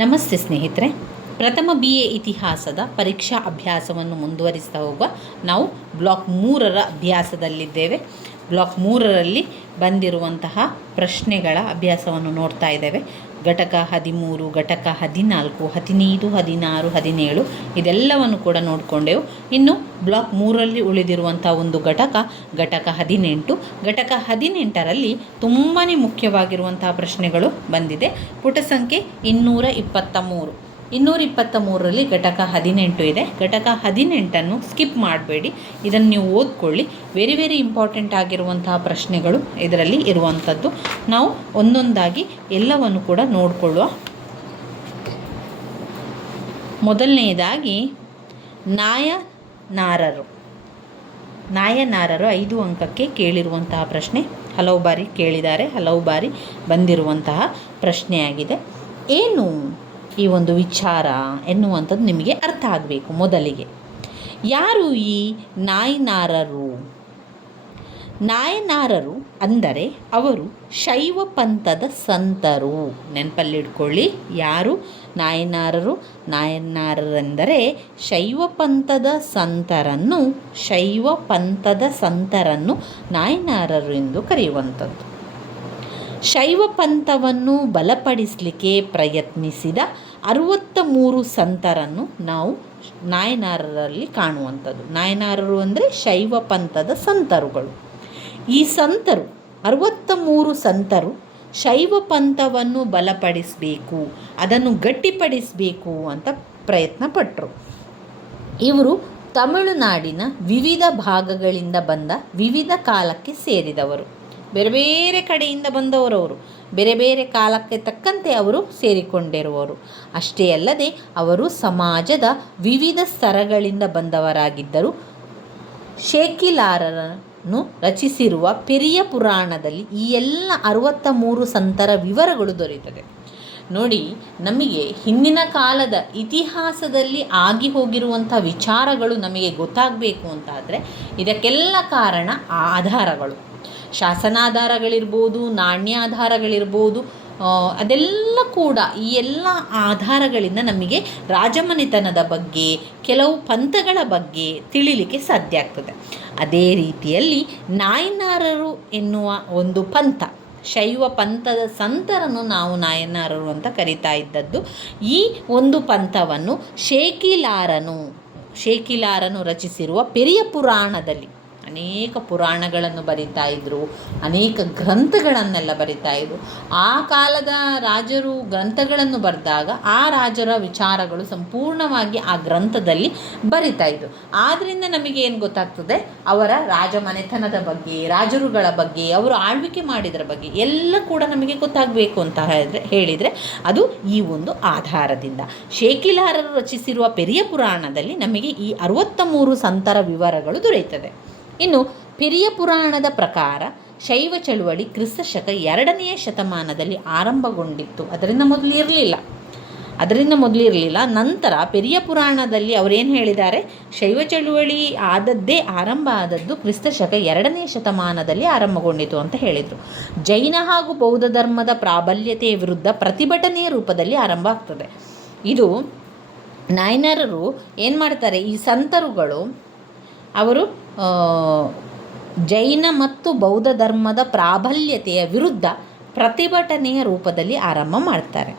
ನಮಸ್ತೆ ಸ್ನೇಹಿತರೆ, ಪ್ರಥಮ BA ಇತಿಹಾಸದ ಪರೀಕ್ಷಾ ಅಭ್ಯಾಸವನ್ನು ಮುಂದುವರಿಸ್ತಾ ಹೋಗುವ ನಾವು ಬ್ಲಾಕ್ 3ರ ಅಭ್ಯಾಸದಲ್ಲಿದ್ದೇವೆ. ಬ್ಲಾಕ್ 3ರಲ್ಲಿ ಬಂದಿರುವಂತಹ ಪ್ರಶ್ನೆಗಳ ಅಭ್ಯಾಸವನ್ನು ನೋಡ್ತಾ ಇದ್ದೇವೆ. ಘಟಕ 13, ಘಟಕ 14, 15, 16, 17 ಇದೆಲ್ಲವನ್ನು ಕೂಡ ನೋಡಿಕೊಂಡೆವು. ಇನ್ನು ಬ್ಲಾಕ್ 3ರಲ್ಲಿ ಉಳಿದಿರುವಂಥ ಒಂದು ಘಟಕ 18. ಘಟಕ 18ರಲ್ಲಿ ತುಂಬಾ ಮುಖ್ಯವಾಗಿರುವಂತಹ ಪ್ರಶ್ನೆಗಳು ಬಂದಿದೆ. ಪುಟ ಸಂಖ್ಯೆ 223. 223ರಲ್ಲಿ ಘಟಕ 18 ಇದೆ. ಘಟಕ 18ಅನ್ನು ಸ್ಕಿಪ್ ಮಾಡಬೇಡಿ, ಇದನ್ನು ನೀವು ಓದ್ಕೊಳ್ಳಿ. ವೆರಿ ಇಂಪಾರ್ಟೆಂಟ್ ಆಗಿರುವಂತಹ ಪ್ರಶ್ನೆಗಳು ಇದರಲ್ಲಿ ಇರುವಂಥದ್ದು. ನಾವು ಒಂದೊಂದಾಗಿ ಎಲ್ಲವನ್ನು ಕೂಡ ನೋಡಿಕೊಳ್ಳುವ. ಮೊದಲನೆಯದಾಗಿ ನಾಯನಾರರು 5 ಅಂಕಕ್ಕೆ ಕೇಳಿರುವಂತಹ ಪ್ರಶ್ನೆ. ಹಲವು ಬಾರಿ ಕೇಳಿದ್ದಾರೆ, ಹಲವು ಬಾರಿ ಬಂದಿರುವಂತಹ ಪ್ರಶ್ನೆಯಾಗಿದೆ. ಏನು ಈ ಒಂದು ವಿಚಾರ ಎನ್ನುವಂಥದ್ದು ನಿಮಗೆ ಅರ್ಥ ಆಗಬೇಕು. ಮೊದಲಿಗೆ ಯಾರು ಈ ನಾಯನಾರರು? ನಾಯನಾರರು ಅಂದರೆ ಅವರು ಶೈವ ಪಂಥದ ಸಂತರು. ನೆನಪಲ್ಲಿಟ್ಕೊಳ್ಳಿ, ಯಾರು ನಾಯನಾರರು? ನಾಯನಾರರೆಂದರೆ ಶೈವ ಪಂಥದ ಸಂತರನ್ನು ನಾಯನಾರರು ಎಂದು ಕರೆಯುವಂಥದ್ದು. ಶೈವ ಪಂಥವನ್ನು ಬಲಪಡಿಸಲಿಕ್ಕೆ ಪ್ರಯತ್ನಿಸಿದ 63 ಸಂತರನ್ನು ನಾವು ನಾಯನಾರರಲ್ಲಿ ಕಾಣುವಂಥದ್ದು. ನಾಯನಾರರು ಅಂದರೆ ಶೈವ ಪಂಥದ ಸಂತರುಗಳು. ಈ ಸಂತರು 63 ಸಂತರು ಶೈವ ಪಂಥವನ್ನು ಬಲಪಡಿಸಬೇಕು, ಅದನ್ನು ಗಟ್ಟಿಪಡಿಸಬೇಕು ಅಂತ ಪ್ರಯತ್ನ ಪಟ್ಟರು. ಇವರು ತಮಿಳುನಾಡಿನ ವಿವಿಧ ಭಾಗಗಳಿಂದ ಬಂದ ವಿವಿಧ ಕಾಲಕ್ಕೆ ಸೇರಿದವರು. ಬೇರೆ ಕಡೆಯಿಂದ ಬಂದವರವರು, ಬೇರೆ ಕಾಲಕ್ಕೆ ತಕ್ಕಂತೆ ಅವರು ಸೇರಿಕೊಂಡಿರುವರು. ಅಷ್ಟೇ ಅಲ್ಲದೆ ಅವರು ಸಮಾಜದ ವಿವಿಧ ಸ್ತರಗಳಿಂದ ಬಂದವರಾಗಿದ್ದರು. ಶೇಕಿಲಾರನು ರಚಿಸಿರುವ ಪೆರಿಯ ಪುರಾಣದಲ್ಲಿ ಈ ಎಲ್ಲ 63 ಸಂತರ ವಿವರಗಳು ದೊರೆಯುತ್ತದೆ. ನೋಡಿ, ನಮಗೆ ಹಿಂದಿನ ಕಾಲದ ಇತಿಹಾಸದಲ್ಲಿ ಆಗಿ ಹೋಗಿರುವಂಥ ವಿಚಾರಗಳು ನಮಗೆ ಗೊತ್ತಾಗಬೇಕು ಅಂತಾದರೆ ಇದಕ್ಕೆಲ್ಲ ಕಾರಣ ಆಧಾರಗಳು. ಶಾಸನಾಧಾರಗಳಿರ್ಬೋದು, ನಾಣ್ಯಾಧಾರಗಳಿರ್ಬೋದು, ಅದೆಲ್ಲ ಕೂಡ ಈ ಎಲ್ಲ ಆಧಾರಗಳಿಂದ ನಮಗೆ ರಾಜಮನೆತನದ ಬಗ್ಗೆ, ಕೆಲವು ಪಂಥಗಳ ಬಗ್ಗೆ ತಿಳಿಲಿಕ್ಕೆ ಸಾಧ್ಯ ಆಗ್ತದೆ. ಅದೇ ರೀತಿಯಲ್ಲಿ ನಾಯನಾರರು ಎನ್ನುವ ಒಂದು ಪಂಥ, ಶೈವ ಪಂಥದ ಸಂತರನ್ನು ನಾವು ನಾಯನಾರರು ಅಂತ ಕರಿತಾ ಇದ್ದದ್ದು. ಈ ಒಂದು ಪಂಥವನ್ನು ಶೇಕಿಲಾರನು ರಚಿಸಿರುವ ಪೆರಿಯ ಪುರಾಣದಲ್ಲಿ ಅನೇಕ ಪುರಾಣಗಳನ್ನು ಬರಿತಾ ಇದ್ದರು, ಅನೇಕ ಗ್ರಂಥಗಳನ್ನೆಲ್ಲ ಬರಿತಾ ಇದ್ದರು. ಆ ಕಾಲದ ರಾಜರು ಗ್ರಂಥಗಳನ್ನು ಬರೆದಾಗ ಆ ರಾಜರ ವಿಚಾರಗಳು ಸಂಪೂರ್ಣವಾಗಿ ಆ ಗ್ರಂಥದಲ್ಲಿ ಬರಿತಾ ಇದ್ದರು. ಆದ್ದರಿಂದ ನಮಗೆ ಏನು ಗೊತ್ತಾಗ್ತದೆ, ಅವರ ರಾಜಮನೆತನದ ಬಗ್ಗೆ, ರಾಜರುಗಳ ಬಗ್ಗೆ, ಅವರು ಆಳ್ವಿಕೆ ಮಾಡಿದರ ಬಗ್ಗೆ ಎಲ್ಲ ಕೂಡ ನಮಗೆ ಗೊತ್ತಾಗಬೇಕು ಅಂತ ಹೇಳಿದರೆ ಅದು ಈ ಒಂದು ಆಧಾರದಿಂದ. ಶೇಕಿಲಾರರು ರಚಿಸಿರುವ ಪೆರಿಯ ಪುರಾಣದಲ್ಲಿ ನಮಗೆ ಈ 63 ಸಂತರ ವಿವರಗಳು ದೊರೆಯುತ್ತದೆ. ಇನ್ನು ಪೆರಿಯ ಪುರಾಣದ ಪ್ರಕಾರ ಶೈವ ಚಳುವಳಿ ಕ್ರಿಸ್ತಶಕ 2ನೇ ಶತಮಾನದಲ್ಲಿ ಆರಂಭಗೊಂಡಿತ್ತು. ಅದರಿಂದ ಮೊದಲು ಇರಲಿಲ್ಲ. ನಂತರ ಪೆರಿಯ ಪುರಾಣದಲ್ಲಿ ಅವರೇನು ಹೇಳಿದ್ದಾರೆ, ಶೈವ ಚಳುವಳಿ ಆರಂಭ ಆದದ್ದು ಕ್ರಿಸ್ತಶಕ 2ನೇ ಶತಮಾನದಲ್ಲಿ ಆರಂಭಗೊಂಡಿತು ಅಂತ ಹೇಳಿದರು. ಜೈನ ಹಾಗೂ ಬೌದ್ಧ ಧರ್ಮದ ಪ್ರಾಬಲ್ಯತೆಯ ವಿರುದ್ಧ ಪ್ರತಿಭಟನೆಯ ರೂಪದಲ್ಲಿ ಆರಂಭ ಆಗ್ತದೆ. ಇದು ನಾಯನಾರರು ಏನು ಮಾಡ್ತಾರೆ, ಈ ಸಂತರುಗಳು ಅವರು ಜೈನ ಮತ್ತು ಬೌದ್ಧ ಧರ್ಮದ ಪ್ರಾಬಲ್ಯತೆಯ ವಿರುದ್ಧ ಪ್ರತಿಭಟನೆಯ ರೂಪದಲ್ಲಿ ಆರಂಭ ಮಾಡ್ತಾರೆ.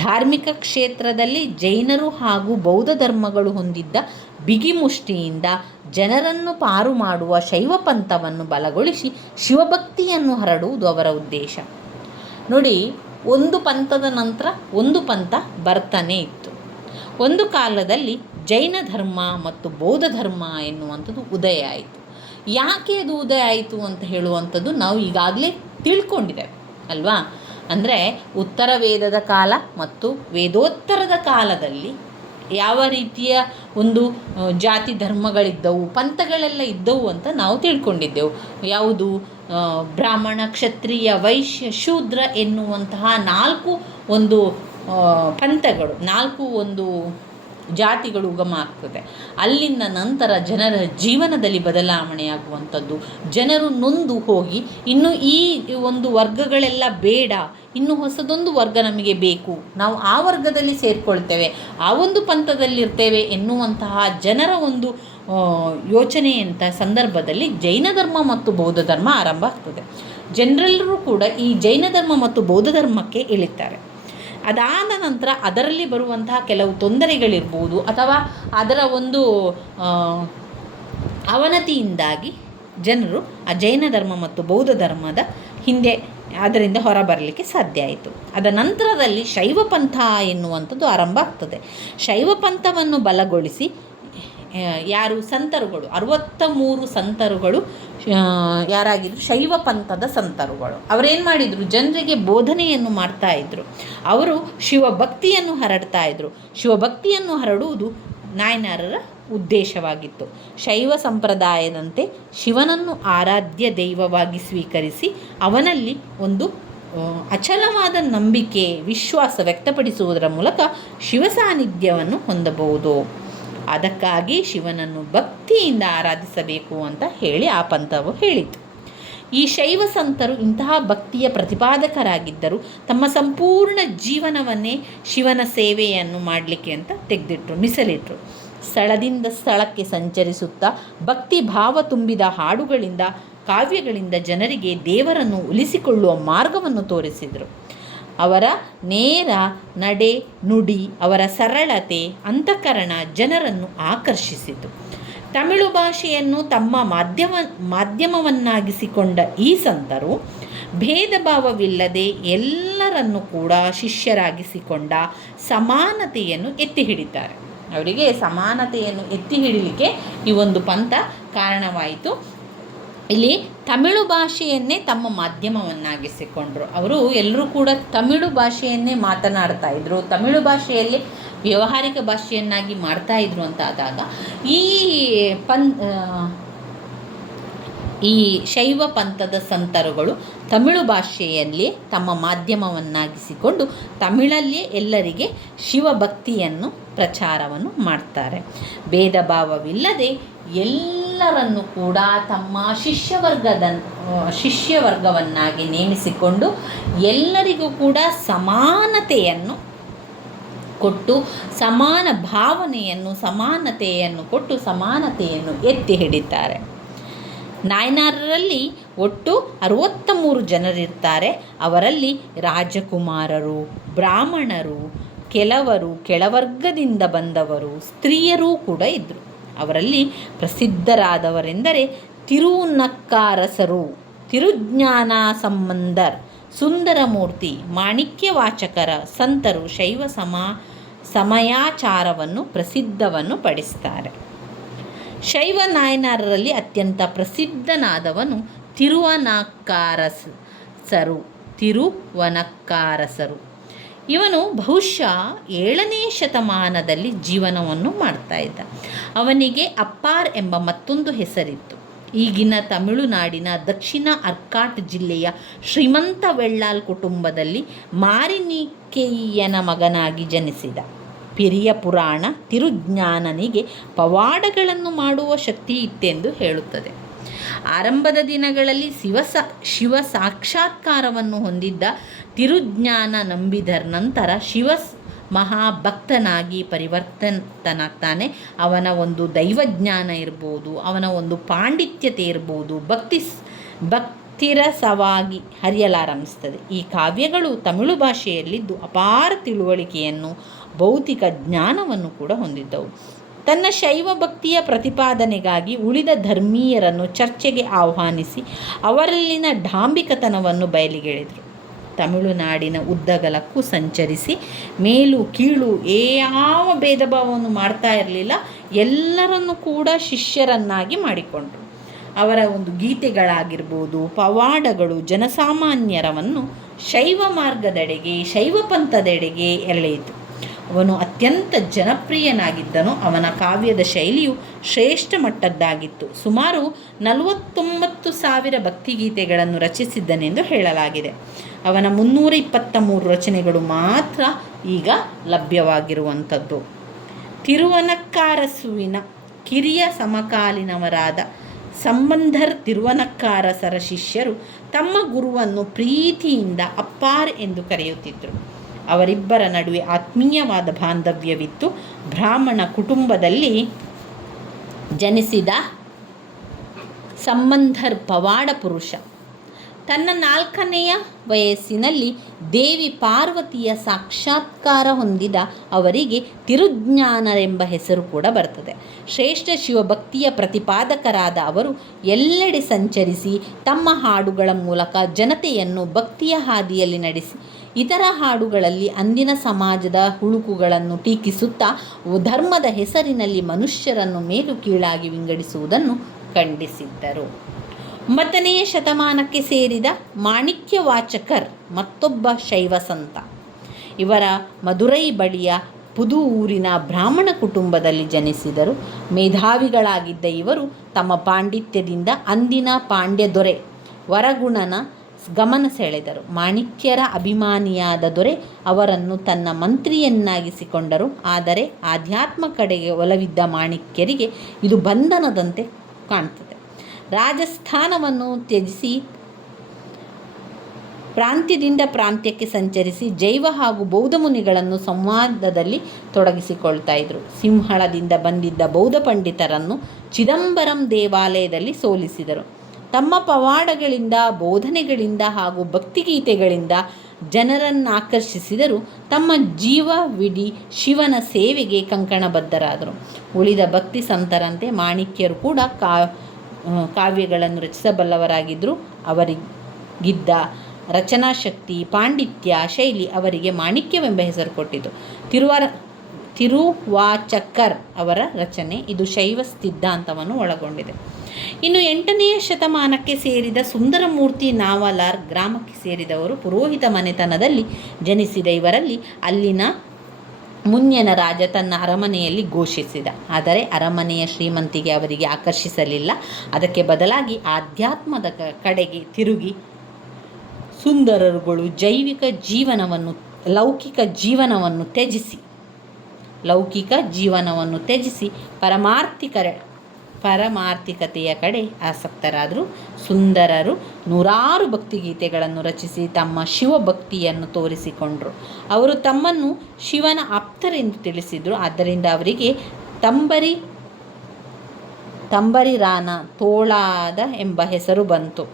ಧಾರ್ಮಿಕ ಕ್ಷೇತ್ರದಲ್ಲಿ ಜೈನರು ಹಾಗೂ ಬೌದ್ಧ ಧರ್ಮಗಳು ಹೊಂದಿದ್ದ ಬಿಗಿಮುಷ್ಟಿಯಿಂದ ಜನರನ್ನು ಪಾರು ಮಾಡುವ ಶೈವ ಪಂಥವನ್ನು ಬಲಗೊಳಿಸಿ ಶಿವಭಕ್ತಿಯನ್ನು ಹರಡುವುದು ಅವರ ಉದ್ದೇಶ. ನೋಡಿ, ಒಂದು ಪಂಥದ ನಂತರ ಒಂದು ಪಂಥ ಬರ್ತಾನೆ ಇತ್ತು. ಒಂದು ಕಾಲದಲ್ಲಿ ಜೈನ ಧರ್ಮ ಮತ್ತು ಬೌದ್ಧ ಧರ್ಮ ಎನ್ನುವಂಥದ್ದು ಉದಯ ಆಯಿತು. ಯಾಕೆ ಅದು ಉದಯ ಆಯಿತು ಅಂತ ಹೇಳುವಂಥದ್ದು ನಾವು ಈಗಾಗಲೇ ತಿಳ್ಕೊಂಡಿದ್ದೇವೆ ಅಲ್ವಾ. ಅಂದರೆ ಉತ್ತರ ವೇದದ ಕಾಲ ಮತ್ತು ವೇದೋತ್ತರದ ಕಾಲದಲ್ಲಿ ಯಾವ ರೀತಿಯ ಒಂದು ಜಾತಿ ಧರ್ಮಗಳಿದ್ದವು, ಪಂಥಗಳೆಲ್ಲ ಇದ್ದವು ಅಂತ ನಾವು ತಿಳ್ಕೊಂಡಿದ್ದೆವು. ಯಾವುದು ಬ್ರಾಹ್ಮಣ, ಕ್ಷತ್ರಿಯ, ವೈಶ್ಯ, ಶೂದ್ರ ಎನ್ನುವಂತಹ 4 ಒಂದು ಪಂಥಗಳು, 4 ಒಂದು ಜಾತಿಗಳು ಉಗಮ ಆಗ್ತದೆ. ಅಲ್ಲಿಂದ ನಂತರ ಜನರ ಜೀವನದಲ್ಲಿ ಬದಲಾವಣೆಯಾಗುವಂಥದ್ದು, ಜನರು ನೊಂದು ಹೋಗಿ ಇನ್ನು ಈ ಒಂದು ವರ್ಗಗಳೆಲ್ಲ ಬೇಡ, ಇನ್ನು ಹೊಸದೊಂದು ವರ್ಗ ನಮಗೆ ಬೇಕು, ನಾವು ಆ ವರ್ಗದಲ್ಲಿ ಸೇರಿಕೊಳ್ತೇವೆ, ಆ ಒಂದು ಪಂಥದಲ್ಲಿರ್ತೇವೆ ಎನ್ನುವಂತಹ ಜನರ ಒಂದು ಯೋಚನೆಯಂಥ ಸಂದರ್ಭದಲ್ಲಿ ಜೈನ ಧರ್ಮ ಮತ್ತು ಬೌದ್ಧ ಧರ್ಮ ಆರಂಭ ಆಗ್ತದೆ. ಜನರೆಲ್ಲರೂ ಕೂಡ ಈ ಜೈನ ಧರ್ಮ ಮತ್ತು ಬೌದ್ಧ ಧರ್ಮಕ್ಕೆ ಇಳಿತಾರೆ. ಅದಾದ ನಂತರ ಅದರಲ್ಲಿ ಬರುವಂತಹ ಕೆಲವು ತೊಂದರೆಗಳಿರ್ಬೋದು ಅಥವಾ ಅದರ ಒಂದು ಅವನತಿಯಿಂದಾಗಿ ಜನರು ಆ ಜೈನ ಧರ್ಮ ಮತ್ತು ಬೌದ್ಧ ಧರ್ಮದ ಹಿಂದೆ ಅದರಿಂದ ಹೊರಬರಲಿಕ್ಕೆ ಸಾಧ್ಯ ಆಯಿತು. ಅದ ನಂತರದಲ್ಲಿ ಶೈವ ಪಂಥ ಎನ್ನುವಂಥದ್ದು ಆರಂಭ ಆಗ್ತದೆ. ಶೈವ ಪಂಥವನ್ನು ಬಲಗೊಳಿಸಿ ಯಾರು ಸಂತರುಗಳು 63 ಸಂತರುಗಳು ಯಾರಾಗಿದ್ದರು? ಶೈವ ಪಂಥದ ಸಂತರುಗಳು. ಅವರೇನು ಮಾಡಿದರು? ಜನರಿಗೆ ಬೋಧನೆಯನ್ನು ಮಾಡ್ತಾಯಿದ್ರು. ಅವರು ಶಿವಭಕ್ತಿಯನ್ನು ಹರಡ್ತಾ ಇದ್ದರು. ಶಿವಭಕ್ತಿಯನ್ನು ಹರಡುವುದು ನಾಯನಾರರ ಉದ್ದೇಶವಾಗಿತ್ತು. ಶೈವ ಸಂಪ್ರದಾಯದಂತೆ ಶಿವನನ್ನು ಆರಾಧ್ಯ ದೈವವಾಗಿ ಸ್ವೀಕರಿಸಿ ಅವನಲ್ಲಿ ಒಂದು ಅಚಲವಾದ ನಂಬಿಕೆ, ವಿಶ್ವಾಸ ವ್ಯಕ್ತಪಡಿಸುವುದರ ಮೂಲಕ ಶಿವ ಸಾನ್ನಿಧ್ಯವನ್ನು ಹೊಂದಬಹುದು. ಅದಕ್ಕಾಗಿ ಶಿವನನ್ನು ಭಕ್ತಿಯಿಂದ ಆರಾಧಿಸಬೇಕು ಅಂತ ಹೇಳಿ ಆ ಪಂಥವು ಹೇಳಿತು. ಈ ಶೈವ ಸಂತರು ಇಂತಹ ಭಕ್ತಿಯ ಪ್ರತಿಪಾದಕರಾಗಿದ್ದರು. ತಮ್ಮ ಸಂಪೂರ್ಣ ಜೀವನವನ್ನೇ ಶಿವನ ಸೇವೆಯನ್ನು ಮಾಡಲಿಕ್ಕೆ ಅಂತ ತೆಗೆದಿಟ್ಟರು, ಮೀಸಲಿಟ್ಟರು. ಸ್ಥಳದಿಂದ ಸ್ಥಳಕ್ಕೆ ಸಂಚರಿಸುತ್ತಾ ಭಕ್ತಿ ಭಾವ ತುಂಬಿದ ಹಾಡುಗಳಿಂದ, ಕಾವ್ಯಗಳಿಂದ ಜನರಿಗೆ ದೇವರನ್ನು ಉಳಿಸಿಕೊಳ್ಳುವ ಮಾರ್ಗವನ್ನು ತೋರಿಸಿದರು. ಅವರ ನೇರ ನಡೆ ನುಡಿ, ಅವರ ಸರಳತೆ, ಅಂತಃಕರಣ ಜನರನ್ನು ಆಕರ್ಷಿಸಿತು. ತಮಿಳು ಭಾಷೆಯನ್ನು ತಮ್ಮ ಮಾಧ್ಯಮವನ್ನಾಗಿಸಿಕೊಂಡ ಈ ಸಂತರು ಭೇದ ಭಾವವಿಲ್ಲದೆ ಎಲ್ಲರನ್ನು ಕೂಡ ಶಿಷ್ಯರಾಗಿಸಿಕೊಂಡ ಸಮಾನತೆಯನ್ನು ಎತ್ತಿ ಹಿಡಿತಾರೆ. ಅವರಿಗೆ ಸಮಾನತೆಯನ್ನು ಎತ್ತಿ ಹಿಡಿಲಿಕ್ಕೆ ಈ ಒಂದು ಪಂಥ ಕಾರಣವಾಯಿತು. ಇಲ್ಲಿ ತಮಿಳು ಭಾಷೆಯನ್ನೇ ತಮ್ಮ ಮಾಧ್ಯಮವನ್ನಾಗಿಸಿಕೊಂಡ್ರು. ಅವರು ಎಲ್ಲರೂ ಕೂಡ ತಮಿಳು ಭಾಷೆಯನ್ನೇ ಮಾತನಾಡ್ತಾ ಇದ್ರು, ತಮಿಳು ಭಾಷೆಯಲ್ಲಿ ವ್ಯಾವಹಾರಿಕ ಭಾಷೆಯನ್ನಾಗಿ ಮಾಡ್ತಾಯಿದ್ರು ಅಂತ ಆದಾಗ ಈ ಶೈವ ಪಂಥದ ಸಂತರುಗಳು ತಮಿಳು ಭಾಷೆಯಲ್ಲಿ ತಮ್ಮ ಮಾಧ್ಯಮವನ್ನಾಗಿಸಿಕೊಂಡು ತಮಿಳಲ್ಲಿಯೇ ಎಲ್ಲರಿಗೆ ಶಿವಭಕ್ತಿಯನ್ನು ಪ್ರಚಾರವನ್ನು ಮಾಡ್ತಾರೆ. ಭೇದ ಭಾವವಿಲ್ಲದೆ ಎಲ್ಲರನ್ನು ಕೂಡ ತಮ್ಮ ಶಿಷ್ಯವರ್ಗವನ್ನಾಗಿ ನೇಮಿಸಿಕೊಂಡು ಎಲ್ಲರಿಗೂ ಕೂಡ ಸಮಾನತೆಯನ್ನು ಕೊಟ್ಟು, ಸಮಾನ ಭಾವನೆಯನ್ನು, ಸಮಾನತೆಯನ್ನು ಕೊಟ್ಟು ಸಮಾನತೆಯನ್ನು ಎತ್ತಿ ಹಿಡಿತಾರೆ. ನಾಯನಾರರಲ್ಲಿ ಒಟ್ಟು 63 ಜನರಿರ್ತಾರೆ. ಅವರಲ್ಲಿ ರಾಜಕುಮಾರರು, ಬ್ರಾಹ್ಮಣರು, ಕೆಲವರು ಕೆಳವರ್ಗದಿಂದ ಬಂದವರು, ಸ್ತ್ರೀಯರೂ ಕೂಡ ಇದ್ದರು. ಅವರಲ್ಲಿ ಪ್ರಸಿದ್ಧರಾದವರೆಂದರೆ ತಿರುನಕ್ಕಾರಸರು, ತಿರುಜ್ಞಾನ ಸಂಬಂಧರ್, ಸುಂದರಮೂರ್ತಿ, ಮಾಣಿಕ್ಯವಾಚಕರ ಸಂತರು ಶೈವ ಸಮಯಾಚಾರವನ್ನು ಪ್ರಸಿದ್ಧವನ್ನು ಪಡಿಸ್ತಾರೆ. ಶೈವ ನಾಯನಾರರಲ್ಲಿ ಅತ್ಯಂತ ಪ್ರಸಿದ್ಧನಾದವನು ತಿರುವನಕ್ಕಾರಸರು. ಇವನು ಬಹುಶಃ 7ನೇ ಶತಮಾನದಲ್ಲಿ ಜೀವನವನ್ನು ಮಾಡ್ತಾ ಇದ್ದ. ಅವನಿಗೆ ಅಪ್ಪಾರ್ ಎಂಬ ಮತ್ತೊಂದು ಹೆಸರಿತ್ತು. ಈಗಿನ ತಮಿಳುನಾಡಿನ ದಕ್ಷಿಣ ಅರ್ಕಾಟ್ ಜಿಲ್ಲೆಯ ಶ್ರೀಮಂತ ವೆಳ್ಳಾಲ್ ಕುಟುಂಬದಲ್ಲಿ ಮಾರಿನಿಕೇಯ್ಯನ ಮಗನಾಗಿ ಜನಿಸಿದ. ಪಿರಿಯ ಪುರಾಣ ತಿರುಜ್ಞಾನನಿಗೆ ಪವಾಡಗಳನ್ನು ಮಾಡುವ ಶಕ್ತಿ ಇತ್ತೆಂದು ಹೇಳುತ್ತದೆ. ಆರಂಭದ ದಿನಗಳಲ್ಲಿ ಶಿವ ಸಾಕ್ಷಾತ್ಕಾರವನ್ನು ಹೊಂದಿದ್ದ ತಿರುಜ್ಞಾನ ನಂಬಿದರ್ ನಂತರ ಶಿವ ಮಹಾಭಕ್ತನಾಗಿ ಪರಿವರ್ತನಾಗ್ತಾನೆ. ಅವನ ಒಂದು ದೈವಜ್ಞಾನ ಇರ್ಬೋದು, ಅವನ ಒಂದು ಪಾಂಡಿತ್ಯತೆ ಇರ್ಬೋದು, ಭಕ್ತಿರಸವಾಗಿ ಹರಿಯಲಾರಂಭಿಸ್ತದೆ. ಈ ಕಾವ್ಯಗಳು ತಮಿಳು ಭಾಷೆಯಲ್ಲಿದ್ದು ಅಪಾರ ತಿಳುವಳಿಕೆಯನ್ನು, ಭೌತಿಕ ಜ್ಞಾನವನ್ನು ಕೂಡ ಹೊಂದಿದ್ದವು. ತನ್ನ ಶೈವ ಭಕ್ತಿಯ ಪ್ರತಿಪಾದನೆಗಾಗಿ ಉಳಿದ ಧರ್ಮೀಯರನ್ನು ಚರ್ಚೆಗೆ ಆಹ್ವಾನಿಸಿ ಅವರಲ್ಲಿನ ಡಾಂಬಿಕತನವನ್ನು ಬಯಲಿಗೆಳೆದರು. ತಮಿಳುನಾಡಿನ ಉದ್ದಗಲಕ್ಕೂ ಸಂಚರಿಸಿ ಮೇಲು ಕೀಳು ಯಾವ ಭೇದ ಭಾವವನ್ನು ಮಾಡ್ತಾ ಇರಲಿಲ್ಲ. ಎಲ್ಲರನ್ನು ಕೂಡ ಶಿಷ್ಯರನ್ನಾಗಿ ಮಾಡಿಕೊಂಡರು. ಅವರ ಒಂದು ಗೀತೆಗಳಾಗಿರ್ಬೋದು, ಪವಾಡಗಳು ಜನಸಾಮಾನ್ಯರವನ್ನು ಶೈವ ಮಾರ್ಗದೆಡೆಗೆ, ಶೈವ ಪಂಥದೆಡೆಗೆ ಎಳೆಯಿತು. ಅವನು ಅತ್ಯಂತ ಜನಪ್ರಿಯನಾಗಿದ್ದನು. ಅವನ ಕಾವ್ಯದ ಶೈಲಿಯು ಶ್ರೇಷ್ಠ ಮಟ್ಟದ್ದಾಗಿತ್ತು. ಸುಮಾರು 49,000 ಭಕ್ತಿಗೀತೆಗಳನ್ನು ರಚಿಸಿದ್ದನೆಂದು ಹೇಳಲಾಗಿದೆ. ಅವನ 323 ರಚನೆಗಳು ಮಾತ್ರ ಈಗ ಲಭ್ಯವಾಗಿರುವಂಥದ್ದು. ತಿರುವನಕ್ಕಾರಸುವಿನ ಕಿರಿಯ ಸಮಕಾಲೀನವರಾದ ಸಂಬಂಧರ್ ತಿರುವನಕ್ಕಾರಸರ ಶಿಷ್ಯರು ತಮ್ಮ ಗುರುವನ್ನು ಪ್ರೀತಿಯಿಂದ ಅಪ್ಪಾರ್ ಎಂದು ಕರೆಯುತ್ತಿದ್ದರು. ಅವರಿಬ್ಬರ ನಡುವೆ ಆತ್ಮೀಯವಾದ ಬಾಂಧವ್ಯವಿತ್ತು. ಬ್ರಾಹ್ಮಣ ಕುಟುಂಬದಲ್ಲಿ ಜನಿಸಿದ ಸಂಬಂಧರ್ ಪವಾಡ ಪುರುಷ. ತನ್ನ 4ನೆಯ ವಯಸ್ಸಿನಲ್ಲಿ ದೇವಿ ಪಾರ್ವತಿಯ ಸಾಕ್ಷಾತ್ಕಾರ ಹೊಂದಿದ ಅವರಿಗೆ ತಿರುಜ್ಞಾನರೆಂಬ ಹೆಸರು ಕೂಡ ಬರ್ತದೆ. ಶ್ರೇಷ್ಠ ಶಿವಭಕ್ತಿಯ ಪ್ರತಿಪಾದಕರಾದ ಅವರು ಎಲ್ಲೆಡೆ ಸಂಚರಿಸಿ ತಮ್ಮ ಹಾಡುಗಳ ಮೂಲಕ ಜನತೆಯನ್ನು ಭಕ್ತಿಯ ಹಾದಿಯಲ್ಲಿ ನಡೆಸಿ ಇತರ ಹಾಡುಗಳಲ್ಲಿ ಅಂದಿನ ಸಮಾಜದ ಹುಳುಕುಗಳನ್ನು ಟೀಕಿಸುತ್ತಾ ಧರ್ಮದ ಹೆಸರಿನಲ್ಲಿ ಮನುಷ್ಯರನ್ನು ಮೇಲು ಕೀಳಾಗಿ ವಿಂಗಡಿಸುವುದನ್ನು ಖಂಡಿಸಿದ್ದರು. 9ನೆಯ ಶತಮಾನಕ್ಕೆ ಸೇರಿದ ಮಾಣಿಕ್ಯವಾಚಕರ್ ಮತ್ತೊಬ್ಬ ಶೈವ ಸಂತ. ಇವರ ಮದುರೈ ಬಳಿಯ ಪುದು ಊರಿನ ಬ್ರಾಹ್ಮಣ ಕುಟುಂಬದಲ್ಲಿ ಜನಿಸಿದರು. ಮೇಧಾವಿಗಳಾಗಿದ್ದ ಇವರು ತಮ್ಮ ಪಾಂಡಿತ್ಯದಿಂದ ಅಂದಿನ ಪಾಂಡ್ಯ ದೊರೆ ವರಗುಣನ ಗಮನ ಸೆಳೆದರು. ಮಾಣಿಕ್ಯರ ಅಭಿಮಾನಿಯಾದ ದೊರೆ ಅವರನ್ನು ತನ್ನ ಮಂತ್ರಿಯನ್ನಾಗಿಸಿಕೊಂಡರು. ಆದರೆ ಆಧ್ಯಾತ್ಮ ಕಡೆಗೆ ಒಲವಿದ್ದ ಮಾಣಿಕ್ಯರಿಗೆ ಇದು ಬಂಧನದಂತೆ ಕಾಣ್ತದೆ. ರಾಜಸ್ಥಾನವನ್ನು ತ್ಯಜಿಸಿ ಪ್ರಾಂತ್ಯದಿಂದ ಪ್ರಾಂತ್ಯಕ್ಕೆ ಸಂಚರಿಸಿ ಜೈವ ಹಾಗೂ ಬೌದ್ಧ ಮುನಿಗಳನ್ನು ಸಂವಾದದಲ್ಲಿ ತೊಡಗಿಸಿಕೊಳ್ತಾ ಇದ್ದರು. ಸಿಂಹಳದಿಂದ ಬಂದಿದ್ದ ಬೌದ್ಧ ಪಂಡಿತರನ್ನು ಚಿದಂಬರಂ ದೇವಾಲಯದಲ್ಲಿ ಸೋಲಿಸಿದರು. ತಮ್ಮ ಪವಾಡಗಳಿಂದ, ಬೋಧನೆಗಳಿಂದ ಹಾಗೂ ಭಕ್ತಿಗೀತೆಗಳಿಂದ ಜನರನ್ನಾಕರ್ಷಿಸಿದರು. ತಮ್ಮ ಜೀವವಿಡೀ ಶಿವನ ಸೇವೆಗೆ ಕಂಕಣಬದ್ಧರಾದರು. ಉಳಿದ ಭಕ್ತಿ ಸಂತರಂತೆ ಮಾಣಿಕ್ಯರು ಕೂಡ ಕಾವ್ಯಗಳನ್ನು ರಚಿಸಬಲ್ಲವರಾಗಿದ್ದರು. ಅವರಿಗಿದ್ದ ರಚನಾ ಶಕ್ತಿ, ಪಾಂಡಿತ್ಯ, ಶೈಲಿ ಅವರಿಗೆ ಮಾಣಿಕ್ಯವೆಂಬ ಹೆಸರು ಕೊಟ್ಟಿತು. ತಿರುವಾಚಕರ್ ಅವರ ರಚನೆ ಇದು ಶೈವ ಸಿದ್ಧಾಂತವನ್ನು ಒಳಗೊಂಡಿದೆ. ಇನ್ನು 8ನೆಯ ಶತಮಾನಕ್ಕೆ ಸೇರಿದ ಸುಂದರಮೂರ್ತಿ ನಾವಲಾರ್ ಗ್ರಾಮಕ್ಕೆ ಸೇರಿದವರು. ಪುರೋಹಿತ ಮನೆತನದಲ್ಲಿ ಜನಿಸಿದ ಇವರಲ್ಲಿ ಅಲ್ಲಿನ ಮುನ್ಯನ ರಾಜ ತನ್ನ ಅರಮನೆಯಲ್ಲಿ ಘೋಷಿಸಿದ. ಆದರೆ ಅರಮನೆಯ ಶ್ರೀಮಂತಿಗೆ ಅವರಿಗೆ ಆಕರ್ಷಿಸಲಿಲ್ಲ. ಅದಕ್ಕೆ ಬದಲಾಗಿ ಆಧ್ಯಾತ್ಮದ ಕಡೆಗೆ ತಿರುಗಿ ಸುಂದರರುಗಳು ಲೌಕಿಕ ಜೀವನವನ್ನು ತ್ಯಜಿಸಿ ಪಾರಮಾರ್ಥಿಕತೆಯ ಕಡೆ ಆಸಕ್ತರಾದರು. ಸುಂದರರು ನೂರಾರು ಭಕ್ತಿಗೀತೆಗಳನ್ನು ರಚಿಸಿ ತಮ್ಮ ಶಿವಭಕ್ತಿಯನ್ನು ತೋರಿಸಿಕೊಂಡರು. ಅವರು ತಮ್ಮನ್ನು ಶಿವನ ಆಪ್ತರೆಂದು ತಿಳಿಸಿದರು. ಆದ್ದರಿಂದ ಅವರಿಗೆ ತಂಬರಿರಾನ ತೋಳಾದ ಎಂಬ ಹೆಸರು ಬಂತು.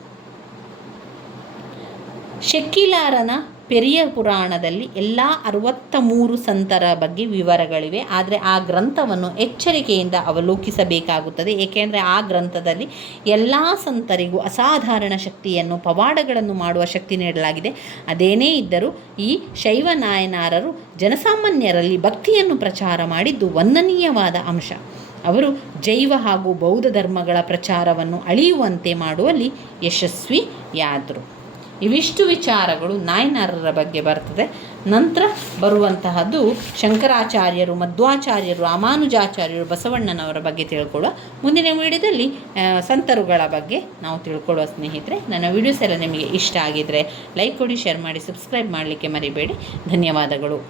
ಶೆಕ್ಕಿಲಾರನ ಪೆರಿಯ ಪುರಾಣದಲ್ಲಿ ಎಲ್ಲ 63 ಸಂತರ ಬಗ್ಗೆ ವಿವರಗಳಿವೆ. ಆದರೆ ಆ ಗ್ರಂಥವನ್ನು ಎಚ್ಚರಿಕೆಯಿಂದ ಅವಲೋಕಿಸಬೇಕಾಗುತ್ತದೆ. ಏಕೆಂದರೆ ಆ ಗ್ರಂಥದಲ್ಲಿ ಎಲ್ಲ ಸಂತರಿಗೂ ಅಸಾಧಾರಣ ಶಕ್ತಿಯನ್ನು, ಪವಾಡಗಳನ್ನು ಮಾಡುವ ಶಕ್ತಿ ನೀಡಲಾಗಿದೆ. ಅದೇನೇ ಇದ್ದರೂ ಈ ಶೈವ ನಾಯನಾರರು ಜನಸಾಮಾನ್ಯರಲ್ಲಿ ಭಕ್ತಿಯನ್ನು ಪ್ರಚಾರ ಮಾಡಿದ್ದು ವಂದನೀಯವಾದ ಅಂಶ. ಅವರು ಜೈವ ಹಾಗೂ ಬೌದ್ಧ ಧರ್ಮಗಳ ಪ್ರಚಾರವನ್ನು ಅಳಿಯುವಂತೆ ಮಾಡುವಲ್ಲಿ ಯಶಸ್ವಿಯಾದರು. ಇವಿಷ್ಟು ವಿಚಾರಗಳು ನಾಯನಾರರ ಬಗ್ಗೆ ಬರ್ತದೆ. ನಂತರ ಬರುವಂತಹದ್ದು ಶಂಕರಾಚಾರ್ಯರು, ಮಧ್ವಾಚಾರ್ಯರು, ರಾಮಾನುಜಾಚಾರ್ಯರು, ಬಸವಣ್ಣನವರ ಬಗ್ಗೆ ತಿಳ್ಕೊಳ್ಳುವ. ಮುಂದಿನ ವಿಡಿಯೋದಲ್ಲಿ ಸಂತರುಗಳ ಬಗ್ಗೆ ನಾವು ತಿಳ್ಕೊಳ್ಳುವ. ಸ್ನೇಹಿತರೆ, ನನ್ನ ವಿಡಿಯೋಸ್ ಎಲ್ಲ ನಿಮಗೆ ಇಷ್ಟ ಆಗಿದ್ದರೆ ಲೈಕ್ ಕೊಡಿ, ಶೇರ್ ಮಾಡಿ, ಸಬ್ಸ್ಕ್ರೈಬ್ ಮಾಡಲಿಕ್ಕೆ ಮರಿಬೇಡಿ. ಧನ್ಯವಾದಗಳು.